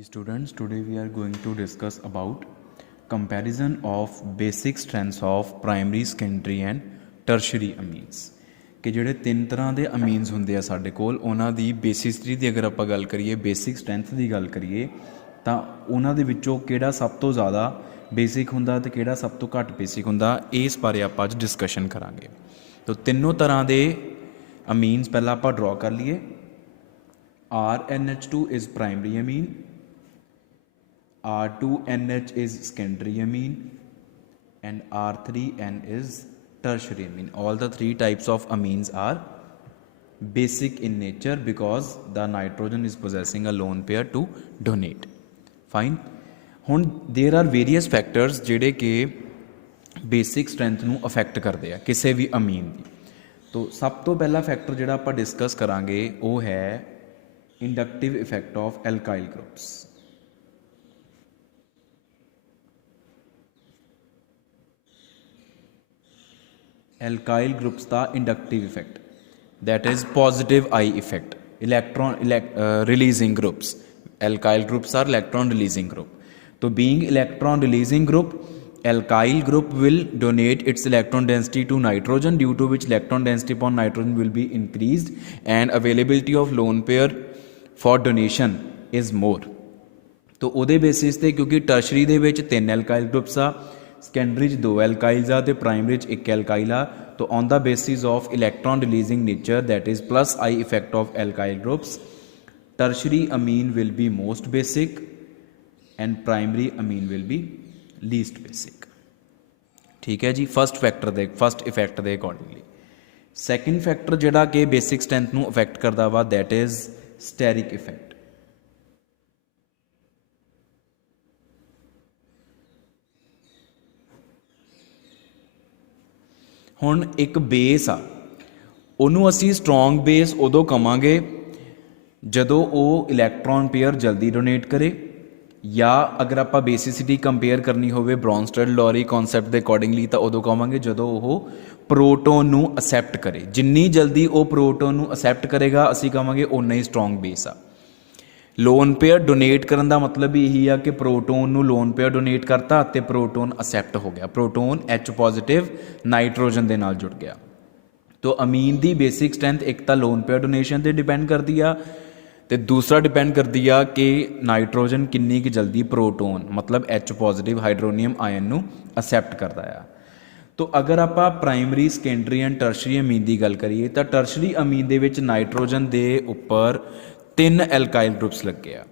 Dear students, today we are going to discuss about comparison of basic strengths of primary, secondary and tertiary amines। कि ਜਿਹੜੇ ਤਿੰਨ ਤਰ੍ਹਾਂ ਦੇ ਅਮੀਨਸ ਹੁੰਦੇ ਆ ਸਾਡੇ ਕੋਲ, ਉਹਨਾਂ ਦੀ ਬੇਸਿਸਿਟੀ ਦੀ ਅਗਰ ਆਪਾਂ ਗੱਲ ਕਰੀਏ, ਬੇਸਿਕ ਸਟਰੈਂਥ ਦੀ ਗੱਲ ਕਰੀਏ, ਤਾਂ ਉਹਨਾਂ ਦੇ ਵਿੱਚੋਂ ਕਿਹੜਾ ਸਭ ਤੋਂ ਜ਼ਿਆਦਾ ਬੇਸਿਕ ਹੁੰਦਾ ਤੇ ਕਿਹੜਾ ਸਭ ਤੋਂ ਘੱਟ ਬੇਸਿਕ ਹੁੰਦਾ, ਇਸ ਬਾਰੇ ਆਪਾਂ ਅੱਜ ਡਿਸਕਸ਼ਨ ਕਰਾਂਗੇ। ਤਾਂ ਤਿੰਨੋਂ ਤਰ੍ਹਾਂ ਦੇ ਅਮੀਨਸ ਪਹਿਲਾਂ ਆਪਾਂ ਡਰਾ ਕਰ ਲਈਏ। RNH2 is primary amine, R2NH is secondary amine and R3N is tertiary amine. All the three types of amines are basic in nature because the nitrogen is possessing a lone pair to donate. Fine. ਹੁਣ there are various factors ਜਿਹੜੇ ਕਿ basic strength ਨੂੰ affect ਕਰਦੇ ਆ ਕਿਸੇ ਵੀ amine ਦੀ। तो ਸਭ ਤੋਂ ਪਹਿਲਾ ਫੈਕਟਰ ਜਿਹੜਾ ਆਪਾਂ ਡਿਸਕਸ ਕਰਾਂਗੇ ਉਹ ਹੈ inductive effect of alkyl groups। alkyl groups the inductive effect, that is positive I effect, releasing groups। alkyl groups are electron releasing group, so being electron releasing group, alkyl group will donate its electron density to nitrogen, due to which electron density upon nitrogen will be increased and availability of lone pair for donation is more। तो ਉਹਦੇ basis ਤੇ ਕਿਉਂਕਿ tertiary ਦੇ ਵਿੱਚ 3 alkyl groups ਆ, secondary 'ਚ 2 ਐਲਕਾਈਲਸ ਆ ਤੇ ਪ੍ਰਾਇਮਰੀ 'ਚ 1 ਐਲਕਾਈਲ ਆ। तो on the basis of electron releasing nature, that is plus I effect of alkyl groups, tertiary amine will be most basic and primary amine will be least basic। ठीक है जी, first factor ਦੇ first effect ਦੇ accordingly. Second factor ਜਿਹੜਾ ਕਿ basic strength ਨੂੰ affect ਕਰਦਾ ਵਾ, that is steric effect। ਹੁਣ ਇੱਕ ਬੇਸ ਆ, ਉਹਨੂੰ ਅਸੀਂ ਸਟਰੋਂਗ ਬੇਸ ਉਦੋਂ ਕਵਾਂਗੇ ਜਦੋਂ ਉਹ ਇਲੈਕਟ੍ਰੋਨ ਪੇਅਰ ਜਲਦੀ ਡੋਨੇਟ ਕਰੇ, ਜਾਂ ਅਗਰ ਆਪਾਂ ਬੇਸਿਸਿਟੀ ਕੰਪੇਅਰ ਕਰਨੀ ਹੋਵੇ ਬ੍ਰੌਨਸਟੈਡ-ਲੋਰੀ ਕਨਸੈਪਟ ਦੇ ਅਕੋਰਡਿੰਗਲੀ, ਤਾਂ ਉਦੋਂ ਕਹਾਂਗੇ ਜਦੋਂ ਉਹ ਪ੍ਰੋਟੋਨ ਨੂੰ ਅਸੈਪਟ ਕਰੇ। ਜਿੰਨੀ ਜਲਦੀ ਉਹ ਪ੍ਰੋਟੋਨ ਨੂੰ ਅਸੈਪਟ ਕਰੇਗਾ ਅਸੀਂ ਕਹਾਂਗੇ ਓਨਾ ਹੀ ਸਟਰੋਂਗ ਬੇਸ ਆ। ਲੋਨ ਪੇਅਰ ਡੋਨੇਟ ਕਰਨ ਦਾ ਮਤਲਬ ਇਹੀ ਆ ਕਿ ਪ੍ਰੋਟੋਨ ਨੂੰ ਲੋਨ ਪੇਅਰ ਡੋਨੇਟ ਕਰਤਾ ਅਤੇ ਪ੍ਰੋਟੋਨ ਅਸੈਪਟ ਹੋ ਗਿਆ, ਪ੍ਰੋਟੋਨ H ਪੋਜ਼ਿਟਿਵ ਨਾਈਟ੍ਰੋਜਨ ਦੇ ਨਾਲ ਜੁੜ ਗਿਆ। ਤੋ ਅਮੀਨ ਦੀ ਬੇਸਿਕ ਸਟਰੈਂਥ ਇੱਕ ਤਾਂ ਲੋਨ ਪੇਅਰ ਡੋਨੇਸ਼ਨ 'ਤੇ ਡਿਪੈਂਡ ਕਰਦੀ ਆ, ਅਤੇ ਦੂਸਰਾ ਡਿਪੈਂਡ ਕਰਦੀ ਆ ਕਿ ਨਾਈਟ੍ਰੋਜਨ ਕਿੰਨੀ ਕੁ ਜਲਦੀ ਪ੍ਰੋਟੋਨ ਮਤਲਬ H ਪੋਜ਼ਿਟਿਵ ਹਾਈਡਰੋਨੀਅਮ ਆਇਨ ਨੂੰ ਅਸੈਪਟ ਕਰਦਾ ਆ। ਤੋ ਅਗਰ ਆਪਾਂ primary, secondary and tertiary Amin ਦੀ ਗੱਲ ਕਰੀਏ ਤਾਂ ਟਰਸ਼ਰੀ ਅਮੀਨ ਦੇ ਵਿੱਚ ਨਾਈਟ੍ਰੋਜਨ ਦੇ ਉੱਪਰ 3 ਐਲਕਾਈਲ ਗਰੁੱਪਸ ਲੱਗੇ ਆ,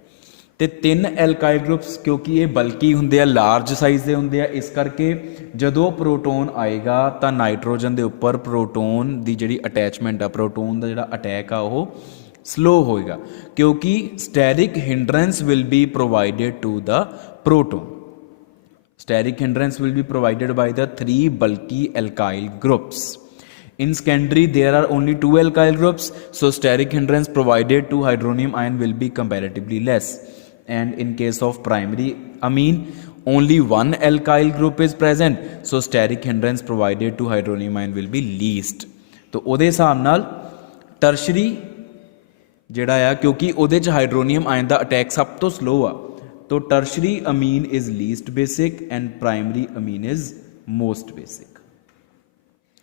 ਅਤੇ 3 ਐਲਕਾਈਲ ਗਰੁੱਪਸ ਕਿਉਂਕਿ ਇਹ ਬਲਕੀ ਹੁੰਦੇ ਆ, ਲਾਰਜ ਸਾਈਜ਼ ਦੇ ਹੁੰਦੇ ਆ, ਇਸ ਕਰਕੇ ਜਦੋਂ ਪ੍ਰੋਟੋਨ ਆਏਗਾ ਤਾਂ ਨਾਈਟ੍ਰੋਜਨ ਦੇ ਉੱਪਰ ਪ੍ਰੋਟੋਨ ਦੀ ਜਿਹੜੀ ਅਟੈਚਮੈਂਟ ਆ, ਪ੍ਰੋਟੋਨ ਦਾ ਜਿਹੜਾ ਅਟੈਕ ਆ ਉਹ ਸਲੋ ਹੋਏਗਾ, ਕਿਉਂਕਿ steric hindrance will be provided to the proton। steric hindrance will be provided by the 3 bulky alkyl groups। In secondary there are only 2 alkyl groups, so steric hindrance provided to hydronium ion will be comparatively less, and in case of primary amine only 1 alkyl group is present, so steric hindrance provided to hydronium ion will be least। तो ਉਹਦੇ ਹਿਸਾਬ ਨਾਲ tertiary ਜਿਹੜਾ ਆ, ਕਿਉਂਕਿ ਉਹਦੇ 'ਚ ਹਾਈਡਰੋਨੀਅਮ ion ਦਾ attack ਸਭ ਤੋਂ ਸਲੋ ਆ, ਤੋ tertiary amine is least basic and primary amine is most basic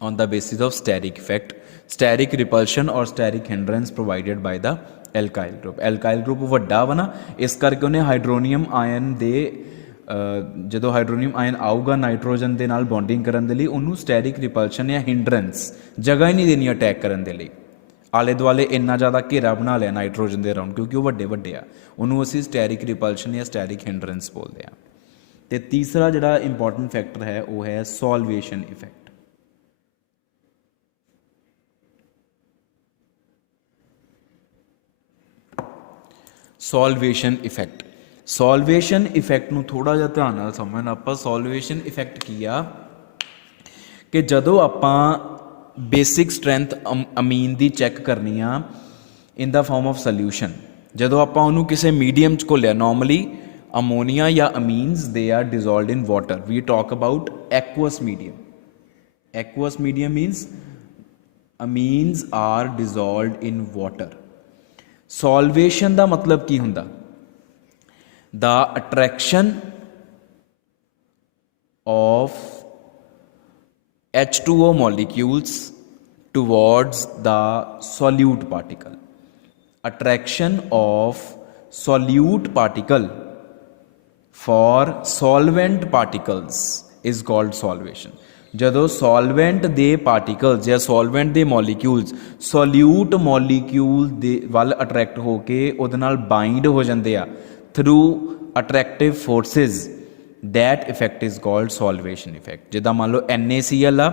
on the basis of steric effect, steric repulsion ਔਰ steric hindrance provided by the alkyl group. Alkyl group ਵੱਡਾ ਵਾ ਨਾ, ਇਸ ਕਰਕੇ ਉਹਨੇ ਹਾਈਡਰੋਨੀਅਮ ਆਇਨ ਦੇ ਜਦੋਂ ਹਾਈਡਰੋਨੀਅਮ ਆਇਨ ਆਊਗਾ ਨਾਈਟ੍ਰੋਜਨ ਦੇ ਨਾਲ ਬੌਂਡਿੰਗ ਕਰਨ ਦੇ ਲਈ, ਉਹਨੂੰ ਸਟੈਰਿਕ ਰਿਪਲਸ਼ਨ ਜਾਂ ਹਿੰਡਰੈਂਸ ਜਗ੍ਹਾ ਹੀ ਨਹੀਂ ਦੇਣੀ ਅਟੈਕ ਕਰਨ ਦੇ ਲਈ। ਆਲੇ ਦੁਆਲੇ ਇੰਨਾ ਜ਼ਿਆਦਾ ਘੇਰਾ ਬਣਾ ਲਿਆ ਨਾਈਟ੍ਰੋਜਨ ਦੇ ਅਰਾਊਂਡ, ਕਿਉਂਕਿ ਉਹ ਵੱਡੇ ਵੱਡੇ ਆ, ਉਹਨੂੰ ਅਸੀਂ ਸਟੈਰਿਕ ਰਿਪਲਸ਼ਨ ਜਾਂ ਸਟੈਰਿਕ ਹਿੰਡਰੈਂਸ ਬੋਲਦੇ ਹਾਂ। ਅਤੇ ਤੀਸਰਾ ਜਿਹੜਾ ਇੰਪੋਰਟੈਂਟ ਫੈਕਟਰ ਹੈ ਉਹ ਹੈ ਸੋਲਵੇਸ਼ਨ ਇਫੈਕਟ। ਸੋਲਵੇਸ਼ਨ ਇਫੈਕਟ, ਸੋਲਵੇਸ਼ਨ ਇਫੈਕਟ ਨੂੰ ਥੋੜ੍ਹਾ ਜਿਹਾ ਧਿਆਨ ਨਾਲ ਸਮਝਣਾ ਆਪਾਂ। ਸੋਲਵੇਸ਼ਨ ਇਫੈਕਟ ਕੀ ਆ ਕਿ ਜਦੋਂ ਆਪਾਂ ਬੇਸਿਕ ਸਟਰੈਂਥ ਅਮੀਨ ਦੀ ਚੈੱਕ ਕਰਨੀ ਆ ਇਨ ਦਾ ਫਾਰਮ ਆਫ ਸੋਲਿਊਸ਼ਨ, ਜਦੋਂ ਆਪਾਂ ਉਹਨੂੰ ਕਿਸੇ ਮੀਡੀਅਮ 'ਚ ਘੋਲਿਆ, ਨੋਰਮਲੀ ਅਮੋਨੀਆ ਜਾਂ amines they are dissolved in water, we talk about aqueous medium. Aqueous medium means amines are dissolved in water. Solvation ਦਾ ਮਤਲਬ ਕੀ ਹੁੰਦਾ? the attraction of H2O molecules towards the solute particle. Attraction of solute particle for solvent particles is called solvation. ਜਦੋਂ solvent ਦੇ particles ਜਾਂ solvent ਦੇ molecules solute molecule ਦੇ ਵੱਲ attract ਹੋ ਕੇ ਉਹਦੇ ਨਾਲ bind ਹੋ ਜਾਂਦੇ ਆ through attractive forces, that effect is called solvation effect. ਜਿੱਦਾਂ ਮੰਨ ਲਓ NaCl ਆ,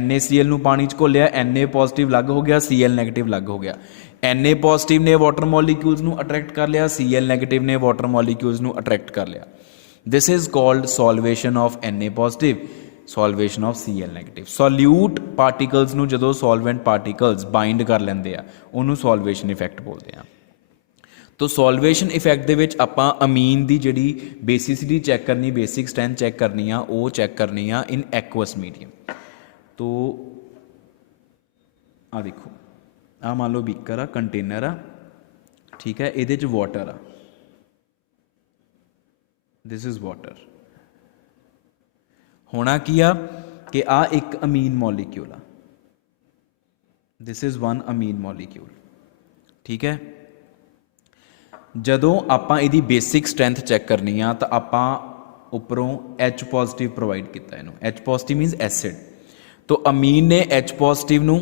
NaCl ਨੂੰ ਪਾਣੀ 'ਚ ਘੋਲਿਆ, Na ਪੋਜ਼ਿਟਿਵ ਲੱਗ ਹੋ ਗਿਆ, Cl ਨੈਗੇਟਿਵ ਲੱਗ ਹੋ ਗਿਆ। Na ਪੋਜ਼ਿਟਿਵ ਨੇ ਵਾਟਰ ਮੋਲੀਕਿਊਲਸ ਨੂੰ ਅਟਰੈਕਟ ਕਰ ਲਿਆ, Cl ਨੈਗੇਟਿਵ ਨੇ ਵਾਟਰ ਮੋਲੀਕਿਊਲਸ ਨੂੰ ਅਟਰੈਕਟ ਕਰ ਲਿਆ। This is called solvation of Na positive, solvation of Cl negative. Solute particles ਨੂੰ ਜਦੋਂ ਸੋਲਵੈਂਟ ਪਾਰਟੀਕਲਸ ਬਾਈਂਡ ਕਰ ਲੈਂਦੇ ਆ ਉਹਨੂੰ ਸੋਲਵੇਸ਼ਨ ਇਫੈਕਟ ਬੋਲਦੇ ਆ। तो सॉल्वेशन इफैक्ट दे विच आपां अमीन दी जिहड़ी बेसिसिटी चैक करनी, बेसिक स्ट्रेंथ चैक करनी आ, वो चैक करनी आ इन एक्वस मीडियम। तो आ देखो, आ मान लो बीकर आ, कंटेनर आ, ठीक है, इहदे च वाटर आ, दिस इज वाटर। होना की आ कि आ एक अमीन मॉलिक्यूल आ, this is one amine molecule, ठीक है। ਜਦੋਂ ਆਪਾਂ ਇਹਦੀ ਬੇਸਿਕ ਸਟਰੈਂਥ ਚੈੱਕ ਕਰਨੀ ਆ ਤਾਂ ਆਪਾਂ ਉੱਪਰੋਂ H ਪੋਜ਼ਿਟਿਵ ਪ੍ਰੋਵਾਈਡ ਕੀਤਾ ਇਹਨੂੰ। H positive means acid. ਤਾਂ ਅਮੀਨ ਨੇ H ਪੋਜ਼ਿਟਿਵ ਨੂੰ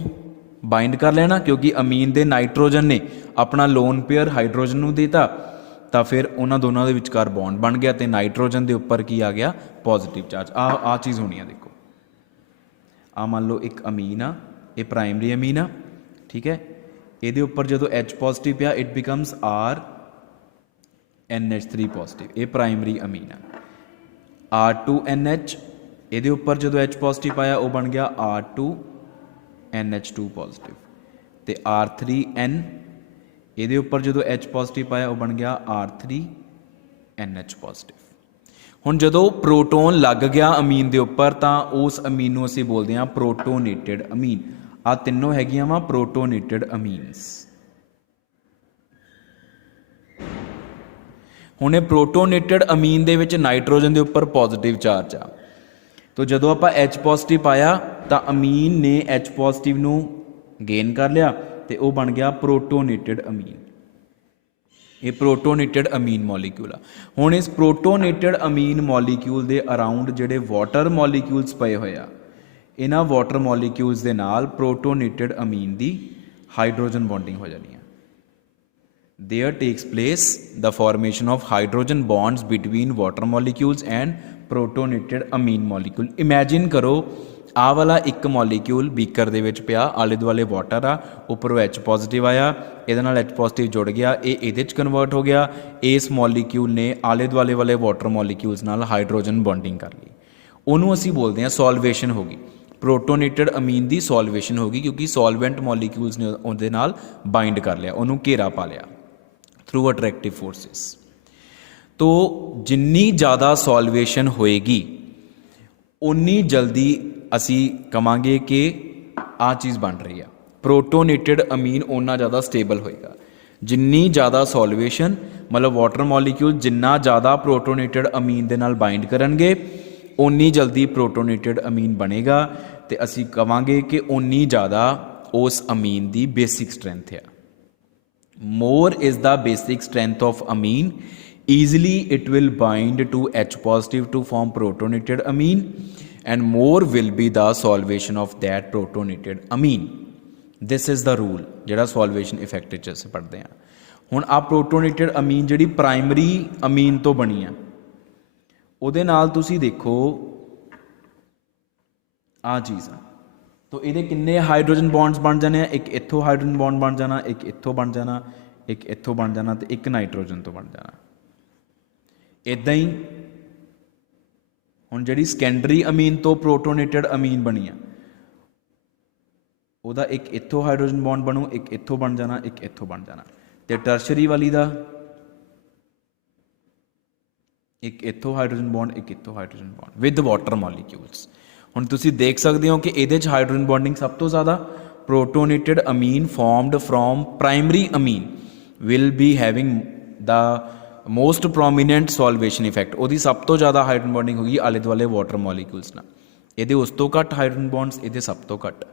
ਬਾਈਂਡ ਕਰ ਲੈਣਾ, ਕਿਉਂਕਿ ਅਮੀਨ ਦੇ ਨਾਈਟ੍ਰੋਜਨ ਨੇ ਆਪਣਾ ਲੋਨ ਪੇਅਰ ਹਾਈਡਰੋਜਨ ਨੂੰ ਦੇਤਾ, ਤਾਂ ਫਿਰ ਉਹਨਾਂ ਦੋਨਾਂ ਦੇ ਵਿਚਕਾਰ ਬੌਂਡ ਬਣ ਗਿਆ ਤੇ ਨਾਈਟ੍ਰੋਜਨ ਦੇ ਉੱਪਰ ਕੀ ਆ ਗਿਆ, ਪੋਜ਼ਿਟਿਵ ਚਾਰਜ। ਆ ਚੀਜ਼ ਹੋਣੀ ਆ, ਦੇਖੋ ਆ ਮੰਨ ਲਓ ਇੱਕ ਅਮੀਨ ਆ, ਇਹ ਪ੍ਰਾਇਮਰੀ ਅਮੀਨ ਆ, ਠੀਕ ਹੈ। ਇਹਦੇ ਉੱਪਰ ਜਦੋਂ H ਪੋਜ਼ਿਟਿਵ ਪਿਆ ਇਟ ਬਿਕਮਸ NH3 ਪੋਜ਼ਿਟਿਵ, ਇਹ ਪ੍ਰਾਇਮਰੀ ਅਮੀਨ ਆ। R2NH, ਇਹਦੇ ਉੱਪਰ ਜਦੋਂ H ਪੋਜ਼ਿਟਿਵ ਪਾਇਆ ਉਹ ਬਣ ਗਿਆ R2NH2 ਪੋਜ਼ਿਟਿਵ, ਤੇ R3N, ਇਹਦੇ ਉੱਪਰ ਜਦੋਂ H ਪੋਜ਼ਿਟਿਵ ਪਾਇਆ ਉਹ ਬਣ ਗਿਆ R3NH ਪੋਜ਼ਿਟਿਵ। ਹੁਣ ਜਦੋਂ ਪ੍ਰੋਟੋਨ ਲੱਗ ਗਿਆ ਅਮੀਨ ਦੇ ਉੱਪਰ ਤਾਂ ਉਸ ਅਮੀਨ ਨੂੰ ਅਸੀਂ ਬੋਲਦੇ ਹਾਂ ਪ੍ਰੋਟੋਨੇਟਡ ਅਮੀਨ। ਆ ਤਿੰਨੋਂ ਹੈਗੀਆਂ ਵਾ ਪ੍ਰੋਟੋਨੇਟਡ ਅਮੀਨਸ। ਹੁਣ ਇਹ ਪ੍ਰੋਟੋਨੇਟਡ ਅਮੀਨ ਦੇ ਵਿੱਚ ਨਾਈਟ੍ਰੋਜਨ ਦੇ ਉੱਪਰ ਪੋਜ਼ਿਟਿਵ ਚਾਰਜ ਆ, ਤਾਂ ਜਦੋਂ ਆਪਾਂ H ਪੋਜ਼ਿਟਿਵ ਪਾਇਆ ਤਾਂ ਅਮੀਨ ਨੇ H ਪੋਜ਼ਿਟਿਵ ਨੂੰ ਗੇਨ ਕਰ ਲਿਆ ਤੇ ਉਹ ਬਣ ਗਿਆ ਪ੍ਰੋਟੋਨੇਟਡ ਅਮੀਨ। ਇਹ ਪ੍ਰੋਟੋਨੇਟਡ ਅਮੀਨ ਮੋਲੀਕਿਊਲ ਆ। ਹੁਣ ਇਸ ਪ੍ਰੋਟੋਨੇਟਡ ਅਮੀਨ ਮੋਲੀਕਿਊਲ ਦੇ ਅਰਾਊਂਡ ਜਿਹੜੇ ਵਾਟਰ ਮੋਲੀਕਿਊਲਸ ਪਏ ਹੋਏ ਆ, ਇਹਨਾਂ ਵਾਟਰ ਮੋਲੀਕਿਊਲਸ ਦੇ ਨਾਲ ਪ੍ਰੋਟੋਨੇਟਡ ਅਮੀਨ ਦੀ ਹਾਈਡਰੋਜਨ ਬੌਂਡਿੰਗ ਹੋ ਜਾਣੀ ਆ। There takes place the formation of hydrogen bonds between water molecules and protonated amine molecule. Imagine करो आ वाला एक मॉलीक्यूल बीकर दे विच पिया, आले दुआले वाटर आ, उपरों H पॉजिटिव आया, ਇਹਦੇ ਨਾਲ H पॉजिटिव जुड़ गया, ये ਇਹਦੇ ਚ कन्वर्ट हो गया। इस मॉलीक्यूल ने आले दुआले वाले वाटर मॉलीक्यूल्स नाल हाइड्रोजन बॉन्डिंग कर ली, ਉਹਨੂੰ ਅਸੀਂ बोलते हैं सॉल्वेशन हो गई। प्रोटोनेटेड अमीन की सॉल्वेशन हो गई क्योंकि सॉल्वेंट मॉलीक्यूल्स ने ਉਹਦੇ ਨਾਲ बाइंड कर लिया, ਉਹਨੂੰ ਘੇਰਾ पा लिया थ्रू अट्रैक्टिव फोर्सेस। तो जिन्नी ज़्यादा सॉल्वेशन होएगी उन्नी जल्दी असी कहांगे कि आ चीज़ बन रही है। प्रोटोनेटेड अमीन उन्ना ज़्यादा स्टेबल होएगा। जिन्नी ज़्यादा सॉल्वेशन मतलब वाटर मॉलीक्यूल जिन्ना ज़्यादा प्रोटोनेटेड अमीन दे नाल बाइंड करनगे उन्नी जल्दी प्रोटोनेटेड अमीन बनेगा, तो असी कहांगे कि उन्नी ज़्यादा उस अमीन की बेसिक स्ट्रेंथ है। More is the basic strength of amine, easily it will bind to H positive to form protonated amine, and more will be the solvation of that protonated amine. This is the rule ਜਿਹੜਾ solvation effect ਵਿੱਚ ਅਸੀਂ ਪੜ੍ਹਦੇ ਹਾਂ। ਹੁਣ ਆ protonated amine ਜਿਹੜੀ primary Amin ਤੋਂ ਬਣੀ ਆ, ਉਹਦੇ ਨਾਲ ਤੁਸੀਂ ਦੇਖੋ ਆ ਚੀਜ਼ ਆ, तो ये किन्ने हाइड्रोजन बॉन्ड्स बन जाने, एक इत्थों हाइड्रोजन बॉन्ड बन जाना, एक इत्थों बन जाना, एक इत्थों बन जाना, तो एक नाइट्रोजन तो बन जाना। इदां ही हुण जिहड़ी सैकेंडरी अमीन तो प्रोटोनेटेड अमीन बनी आ, उहदा एक इत्थों हाइड्रोजन बॉन्ड बनू, एक इत्थों बन जाना, एक इत्थों बन जाना। तो टर्शरी वाली दा एक इत्थों हाइड्रोजन बॉन्ड, एक इत्थों हाइड्रोजन बॉन्ड विद वाटर मॉलीक्यूल्स। ਹੁਣ ਤੁਸੀਂ ਦੇਖ ਸਕਦੇ ਹੋ ਕਿ ਇਹਦੇ 'ਚ ਹਾਈਡਰੋਜਨ ਬੌਂਡਿੰਗ ਸਭ ਤੋਂ ਜ਼ਿਆਦਾ। Protonated amine formed from primary amine will be having the most prominent solvation effect, ਉਹਦੀ ਸਭ ਤੋਂ ਜ਼ਿਆਦਾ ਹਾਈਡਰੋਜਨ ਬੌਂਡਿੰਗ ਹੋਗੀ ਆਲੇ ਦੁਆਲੇ ਵਾਟਰ ਮੋਲੀਕਿਊਲਸ ਨਾਲ, ਇਹਦੇ ਉਸ ਤੋਂ ਘੱਟ ਹਾਈਡਰੋਜਨ ਬੌਂਡਸ, ਇਹਦੇ ਸਭ ਤੋਂ ਘੱਟ।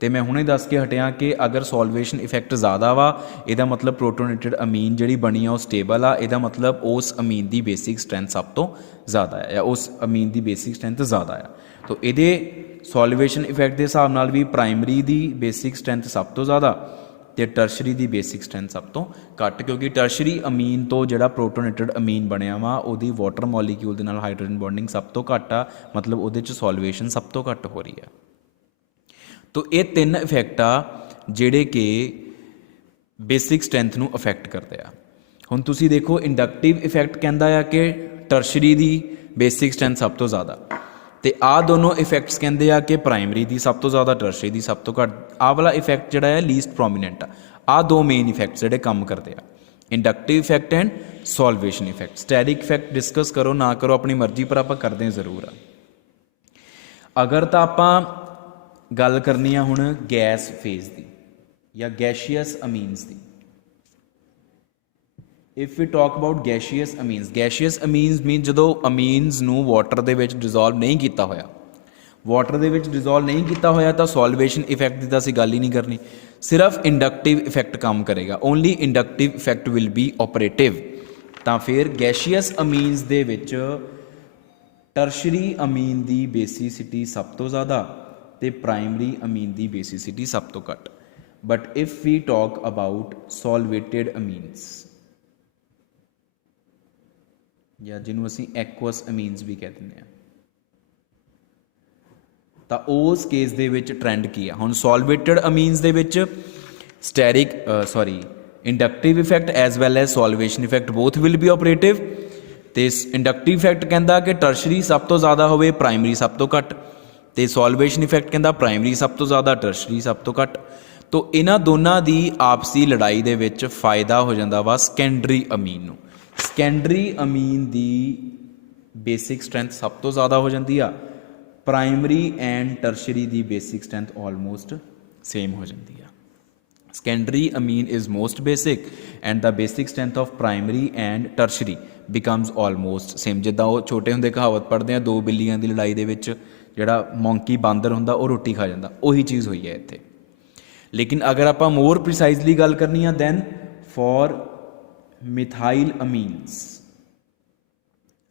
ਤੇ ਮੈਂ ਹੁਣੇ ਦੱਸ ਕੇ ਹਟਿਆ ਕਿ ਅਗਰ ਸੋਲਵੇਸ਼ਨ ਇਫੈਕਟ ਜ਼ਿਆਦਾ ਵਾ, ਇਹਦਾ ਮਤਲਬ ਪ੍ਰੋਟੋਨੇਟਡ ਅਮੀਨ ਜਿਹੜੀ ਬਣੀ ਆ ਉਹ ਸਟੇਬਲ ਆ, ਇਹਦਾ ਮਤਲਬ ਉਸ ਅਮੀਨ ਦੀ ਬੇਸਿਕ ਸਟਰੈਂਥ ਸਭ ਤੋਂ ਜ਼ਿਆਦਾ ਆ, ਜਾਂ ਉਸ ਅਮੀਨ ਦੀ ਬੇਸਿਕ ਸਟਰੈਂਥ ਜ਼ਿਆਦਾ ਆ। ਤਾਂ ਇਹਦੇ ਸੋਲਵੇਸ਼ਨ ਇਫੈਕਟ ਦੇ ਹਿਸਾਬ ਨਾਲ ਵੀ ਪ੍ਰਾਇਮਰੀ ਦੀ ਬੇਸਿਕ ਸਟਰੈਂਥ ਸਭ ਤੋਂ ਜ਼ਿਆਦਾ ਤੇ ਟਰਸ਼ਰੀ ਦੀ ਬੇਸਿਕ ਸਟਰੈਂਥ ਸਭ ਤੋਂ ਘੱਟ, ਕਿਉਂਕਿ ਟਰਸ਼ਰੀ ਅਮੀਨ ਤੋਂ ਜਿਹੜਾ ਪ੍ਰੋਟੋਨੇਟਡ ਅਮੀਨ ਬਣਿਆ ਵਾ ਉਹਦੀ ਵਾਟਰ ਮੋਲੀਕਿਊਲ ਦੇ ਨਾਲ ਹਾਈਡਰੋਜਨ ਬੌਂਡਿੰਗ ਸਭ ਤੋਂ ਘੱਟ ਆ, ਮਤਲਬ ਉਹਦੇ 'ਚ ਸੋਲਵੇਸ਼ਨ ਸਭ ਤੋਂ ਘੱਟ ਹੋ ਰਹੀ ਆ। ਤੋ ਇਹ ਤਿੰਨ ਇਫੈਕਟ ਆ ਜਿਹੜੇ ਕਿ ਬੇਸਿਕ ਸਟਰੈਂਥ ਨੂੰ ਅਫੈਕਟ ਕਰਦੇ ਆ। ਹੁਣ ਤੁਸੀਂ ਦੇਖੋ ਇੰਡਕਟਿਵ ਇਫੈਕਟ ਕਹਿੰਦਾ ਆ ਕਿ ਟਰਸ਼ਰੀ ਦੀ ਬੇਸਿਕ ਸਟਰੈਂਥ ਸਭ ਤੋਂ ਜ਼ਿਆਦਾ, ਤੇ ਆਹ ਦੋਨੋਂ ਇਫੈਕਟਸ ਕਹਿੰਦੇ ਆ ਕਿ ਪ੍ਰਾਇਮਰੀ ਦੀ ਸਭ ਤੋਂ ਜ਼ਿਆਦਾ, ਟਰਸ਼ਰੀ ਦੀ ਸਭ ਤੋਂ ਘੱਟ। ਆਹ ਵਾਲਾ ਇਫੈਕਟ ਜਿਹੜਾ ਹੈ ਲੀਸਟ ਪ੍ਰੋਮੀਨੈਂਟ ਆ। ਆਹ ਦੋ ਮੇਨ ਇਫੈਕਟਸ ਜਿਹੜੇ ਕੰਮ ਕਰਦੇ ਆ, inductive effect and solvation effect. Steric effect discuss ਕਰੋ ਨਾ ਕਰੋ ਆਪਣੀ ਮਰਜ਼ੀ, ਪਰ ਆਪਾਂ ਕਰਦੇ ਜ਼ਰੂਰ ਆ। ਅਗਰ ਤਾਂ ਆਪਾਂ ਗੱਲ ਕਰਨੀ ਆ ਹੁਣ ਗੈਸ ਫੇਜ਼ ਦੀ ਜਾਂ ਗੈਸ਼ੀਅਸ ਅਮੀਨਸ ਦੀ। ਇਫ ਵੀ ਟਾਕ ਅਬਾਊਟ ਗੈਸ਼ੀਅਸ ਅਮੀਨਸ, ਗੈਸ਼ੀਅਸ ਅਮੀਨਸ ਮੀਨ ਜਦੋਂ ਅਮੀਨਸ ਨੂੰ ਵਾਟਰ ਦੇ ਵਿੱਚ ਡਿਜ਼ੋਲਵ ਨਹੀਂ ਕੀਤਾ ਹੋਇਆ, ਵਾਟਰ ਦੇ ਵਿੱਚ ਡਿਜ਼ੋਲਵ ਨਹੀਂ ਕੀਤਾ ਹੋਇਆ ਤਾਂ ਸੋਲਵੇਸ਼ਨ ਇਫੈਕਟ ਦੀ ਤਾਂ ਅਸੀਂ ਗੱਲ ਹੀ ਨਹੀਂ ਕਰਨੀ, ਸਿਰਫ ਇੰਡਕਟਿਵ ਇਫੈਕਟ ਕੰਮ ਕਰੇਗਾ, only inductive effect will be operative. ਤਾਂ ਫਿਰ ਗੈਸ਼ੀਅਸ ਅਮੀਨਸ ਦੇ ਵਿੱਚ ਟਰਸ਼ਰੀ ਅਮੀਨ ਦੀ ਬੇਸਿਸਿਟੀ ਸਭ ਤੋਂ ਜ਼ਿਆਦਾ ਤੇ ਪ੍ਰਾਇਮਰੀ ਅਮੀਨ ਦੀ ਬੇਸਿਸਿਟੀ ਸਭ ਤੋਂ ਘੱਟ। But if we talk about solvated amines ਜਾਂ ਜਿਹਨੂੰ ਅਸੀਂ ਐਕੁਅਸ ਅਮੀਨਸ ਵੀ ਕਹਿ ਦਿੰਦੇ ਹਾਂ, ਤਾਂ ਉਸ ਕੇਸ ਦੇ ਵਿੱਚ ਟ੍ਰੈਂਡ ਕੀ ਆ? ਹੁਣ ਸੋਲਵੇਟਿਡ ਅਮੀਨਸ ਦੇ ਵਿੱਚ inductive effect as well as solvation effect both will be operative. ਤੇ ਇੰਡਕਟਿਵ ਇਫੈਕਟ ਕਹਿੰਦਾ ਕਿ ਟਰਸ਼ਰੀ ਸਭ ਤੋਂ ਜ਼ਿਆਦਾ ਹੋਵੇ, ਪ੍ਰਾਇਮਰੀ ਸਭ ਤੋਂ ਘੱਟ, ਤੇ ਸੋਲਵੇਸ਼ਨ ਇਫੈਕਟ ਕਹਿੰਦਾ ਪ੍ਰਾਇਮਰੀ ਸਭ ਤੋਂ ਜ਼ਿਆਦਾ, ਟਰਸ਼ਰੀ ਸਭ ਤੋਂ ਘੱਟ। ਤੋ ਇਹਨਾਂ ਦੋਨਾਂ ਦੀ ਆਪਸੀ ਲੜਾਈ ਦੇ ਵਿੱਚ ਫਾਇਦਾ ਹੋ ਜਾਂਦਾ ਵਾ ਸੈਕੰਡਰੀ ਅਮੀਨ ਨੂੰ। ਸੈਕੰਡਰੀ ਅਮੀਨ ਦੀ ਬੇਸਿਕ ਸਟਰੈਂਥ ਸਭ ਤੋਂ ਜ਼ਿਆਦਾ ਹੋ ਜਾਂਦੀ ਆ, ਪ੍ਰਾਇਮਰੀ ਐਂਡ ਟਰਸ਼ਰੀ ਦੀ ਬੇਸਿਕ ਸਟਰੈਂਥ ਆਲਮੋਸਟ ਸੇਮ ਹੋ ਜਾਂਦੀ ਆ। Secondary amine is most basic and the basic strength of primary and tertiary becomes almost same. ਜਿੱਦਾਂ ਉਹ ਛੋਟੇ ਹੁੰਦੇ ਕਹਾਵਤ ਪੜ੍ਹਦੇ ਆ, ਦੋ ਬਿੱਲੀਆਂ ਦੀ ਲੜਾਈ ਦੇ ਵਿੱਚ ਜਿਹੜਾ ਮੌਂਕੀ ਬਾਂਦਰ ਹੁੰਦਾ ਉਹ ਰੋਟੀ ਖਾ ਜਾਂਦਾ, ਉਹੀ ਚੀਜ਼ ਹੋਈ ਹੈ ਇੱਥੇ। ਲੇਕਿਨ ਅਗਰ ਆਪਾਂ ਮੋਰ ਪ੍ਰੀਸਾਈਜ਼ਲੀ ਗੱਲ ਕਰਨੀ ਆ ਦੈਨ ਫॉर ਮਿਥਾਈਲ ਅਮੀਨਸ,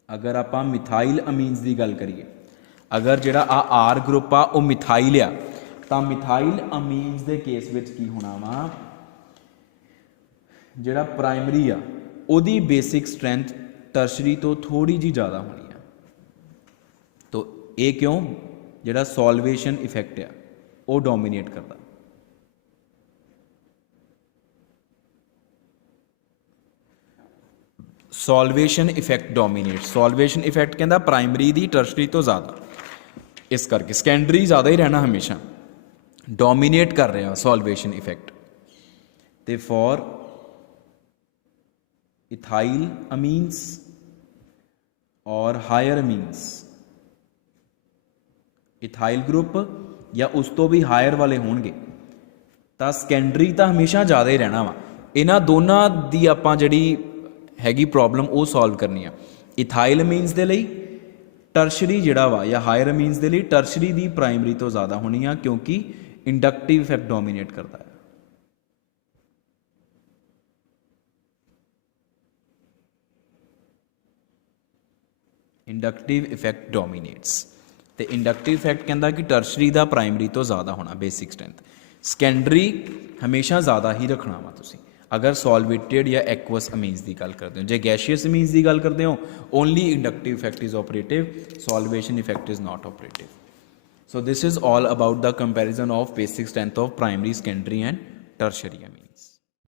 ਅਗਰ ਆਪਾਂ ਮਿਥਾਈਲ ਅਮੀਨਸ ਦੀ ਗੱਲ ਕਰੀਏ, ਅਗਰ ਜਿਹੜਾ ਆਰ ਗਰੁੱਪ ਆ ਉਹ ਮਿਥਾਈਲ ਆ, ਤਾਂ ਮਿਥਾਈਲ ਅਮੀਨਸ ਦੇ ਕੇਸ ਵਿੱਚ ਕੀ ਹੋਣਾ ਵਾ, ਜਿਹੜਾ ਪ੍ਰਾਇਮਰੀ ਆ ਉਹਦੀ ਬੇਸਿਕ ਸਟਰੈਂਥ ਟਰਸ਼ਰੀ ਤੋਂ ਥੋੜੀ ਜੀ ਜ਼ਿਆਦਾ ਹੋਣੀ ਆ। ਤੋ ਇਹ ਕਿਉਂ? ਜਿਹੜਾ ਸੋਲਵੇਸ਼ਨ ਇਫੈਕਟ ਆ ਉਹ ਡੋਮੀਨੇਟ ਕਰਦਾ। ਸੋਲਵੇਸ਼ਨ ਇਫੈਕਟ ਡੋਮੀਨੇਟ, ਸੋਲਵੇਸ਼ਨ ਇਫੈਕਟ ਕਹਿੰਦਾ ਪ੍ਰਾਇਮਰੀ ਦੀ ਟਰਸ਼ਰੀ ਤੋਂ ਜ਼ਿਆਦਾ, ਇਸ ਕਰਕੇ ਸੈਕੰਡਰੀ ਜ਼ਿਆਦਾ ਹੀ ਰਹਿਣਾ ਹਮੇਸ਼ਾ, ਡੋਮੀਨੇਟ ਕਰ ਰਿਹਾ ਸੋਲਵੇਸ਼ਨ ਇਫੈਕਟ। ਤੇ ਫॉर इथाइल अमीन्स और हायर अमीन्स, इथाइल ग्रुप या उस तो भी हायर वाले होणगे ਤਾਂ ਸੈਕੰਡਰੀ ਤਾਂ ਹਮੇਸ਼ਾ ਜ਼ਿਆਦਾ ਹੀ ਰਹਿਣਾ ਵਾ। ਇਹਨਾਂ ਦੋਨਾਂ ਦੀ ਆਪਾਂ ਜਿਹੜੀ ਹੈਗੀ ਪ੍ਰੋਬਲਮ ਉਹ ਸੋਲਵ ਕਰਨੀ ਆ। ਇਥਾਈਲ ਅਮੀਨਸ ਦੇ ਲਈ ਟਰਸ਼ਰੀ ਜਿਹੜਾ ਵਾ ਜਾਂ ਹਾਇਰ ਅਮੀਨਸ ਦੇ ਲਈ ਟਰਸ਼ਰੀ ਦੀ ਪ੍ਰਾਇਮਰੀ ਤੋਂ ਜ਼ਿਆਦਾ ਹੋਣੀ ਆ, ਕਿਉਂਕਿ ਇੰਡਕਟਿਵ ਇਫੈਕਟ ਡੋਮੀਨੇਟ ਕਰਦਾ ਹੈ। ਇੰਡਕਟਿਵ ਇਫੈਕਟ ਡੋਮੀਨੇਟਸ, ਤੇ ਇੰਡਕਟਿਵ ਇਫੈਕਟ ਕਹਿੰਦਾ ਕਿ ਟਰਸ਼ਰੀ ਦਾ ਪ੍ਰਾਇਮਰੀ ਤੋਂ ਜ਼ਿਆਦਾ ਹੋਣਾ ਬੇਸਿਕ ਸਟਰੈਂਥ। ਸੈਕੰਡਰੀ ਹਮੇਸ਼ਾ ਜ਼ਿਆਦਾ ਹੀ ਰੱਖਣਾ ਵਾ ਤੁਸੀਂ ਅਗਰ ਸੋਲਵੇਟਿਡ ਜਾਂ ਐਕੁਅਸ ਅਮੀਨਸ ਦੀ ਗੱਲ ਕਰਦੇ ਹੋ। ਜੇ ਗੈਸ਼ੀਅਸ ਅਮੀਨਸ ਦੀ ਗੱਲ ਕਰਦੇ ਹੋ, only inductive effect is operative, solvation effect is not operative. So this is all about the comparison of basic strength of primary, secondary and tertiary amines.